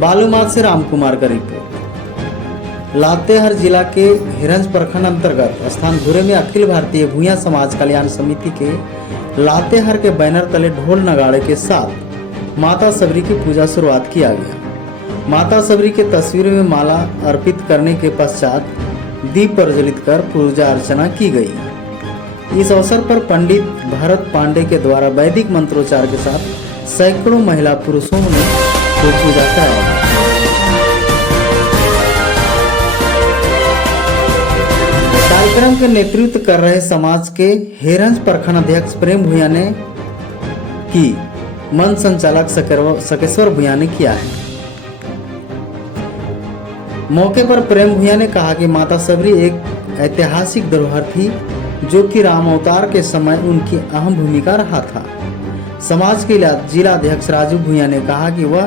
बालूमाथ से रामकुमार का रिपोर्ट। लातेहार जिला के हिरंज प्रखंड अंतर्गत स्थान धुरे में अखिल भारतीय भूया समाज कल्याण समिति के लातेहार के बैनर तले ढोल नगाड़े के साथ माता सबरी की पूजा शुरुआत किया गया। माता सबरी के तस्वीर में माला अर्पित करने के पश्चात दीप प्रज्वलित कर पूजा अर्चना की गई। इस अवसर पर पंडित भरत पांडे के द्वारा वैदिक मंत्रोच्चार के साथ सैकड़ों महिला पुरुषों ने पूजा कराई। कार्यक्रम के नेतृत्व कर रहे समाज के हिरंज प्रखंड अध्यक्ष प्रेम भूया ने की, मंच संचालक सकेश्वर भूया ने किया है। मौके पर प्रेम भूया ने कहा कि माता सबरी एक ऐतिहासिक धरोहर थी जो कि राम अवतार के समय उनकी अहम भूमिका रहा था। समाज के जिला अध्यक्ष राजू भूया ने कहा कि वह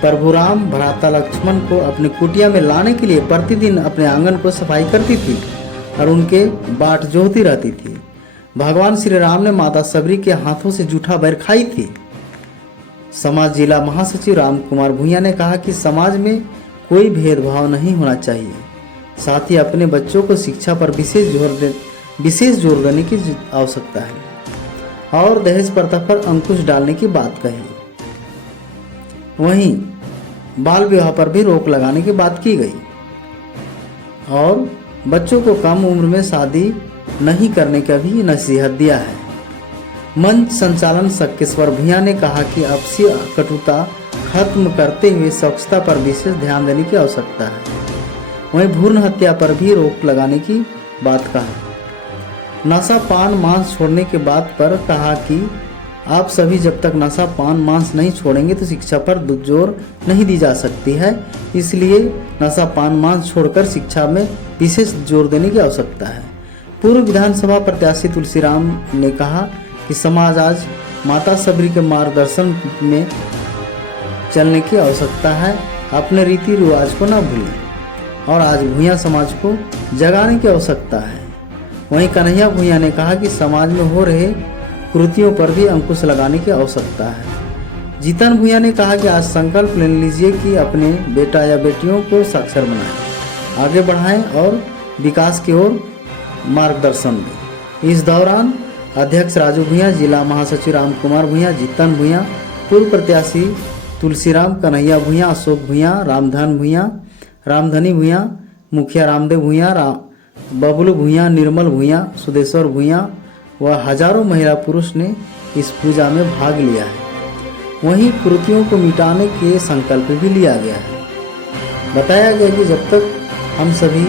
प्रभु राम भ्राता लक्ष्मण को अपनी कुटिया में लाने के लिए प्रतिदिन अपने आंगन को सफाई करती थी और उनके बाट जोहती रहती थी। भगवान श्री राम ने माता सबरी के हाथों से जूठा बैर खाई थी। समाज जिला महासचिव राम कुमार भूया ने कहा कि समाज में कोई भेदभाव नहीं होना चाहिए, साथ ही अपने बच्चों को शिक्षा पर विशेष जोर देने की आवश्यकता है और दहेज प्रथा पर अंकुश डालने की बात कही। वहीं बाल विवाह पर भी रोक लगाने की बात की गई और बच्चों को कम उम्र में शादी नहीं करने का भी नसीहत दिया है। मंच संचालन सकेश्वर भूया ने कहा कि आपसी कटुता खत्म करते हुए स्वच्छता पर विशेष ध्यान देने की आवश्यकता है। वहीं भ्रूण हत्या पर भी रोक लगाने की बात कहा। नशा पान मांस छोड़ने के बात पर कहा कि आप सभी जब तक नशा पान मांस नहीं छोड़ेंगे तो शिक्षा पर जोर नहीं दी जा सकती है, इसलिए नशा पान मांस छोड़कर शिक्षा में विशेष जोर देने की आवश्यकता है। पूर्व विधानसभा प्रत्याशी तुलसीराम ने कहा कि समाज आज माता सबरी के मार्गदर्शन में चलने की आवश्यकता है, अपने रीति रिवाज को न भूलें और आज भूया समाज को जगाने की आवश्यकता है। वहीं कन्हैया भूया ने कहा कि समाज में हो रहे कृतियों पर भी अंकुश लगाने की आवश्यकता है। जीतन भूया ने कहा कि आज संकल्प ले लीजिए कि अपने बेटा या बेटियों को साक्षर बनाएं, आगे बढ़ाएं और विकास की ओर मार्गदर्शन दें। इस दौरान अध्यक्ष राजू भूया, जिला महासचिव राम कुमार भूया, जीतन भूया, पूर्व प्रत्याशी तुलसीराम, कन्हैया भूया, अशोक भूया, रामधन भूया, रामधनी भूया, मुखिया रामदेव भूया, बबलू भूया, निर्मल भूया, सुदेश्वर भूया व हजारों महिला पुरुष ने इस पूजा में भाग लिया है। वहीं कुरीतियों को मिटाने के संकल्प भी लिया गया है। बताया गया कि जब तक हम सभी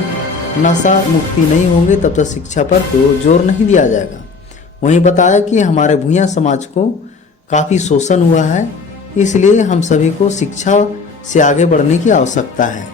नशा मुक्ति नहीं होंगे तब तक शिक्षा पर जोर नहीं दिया जाएगा। वहीं बताया कि हमारे भूया समाज को काफ़ी शोषण हुआ है, इसलिए हम सभी को शिक्षा से आगे बढ़ने की आवश्यकता है।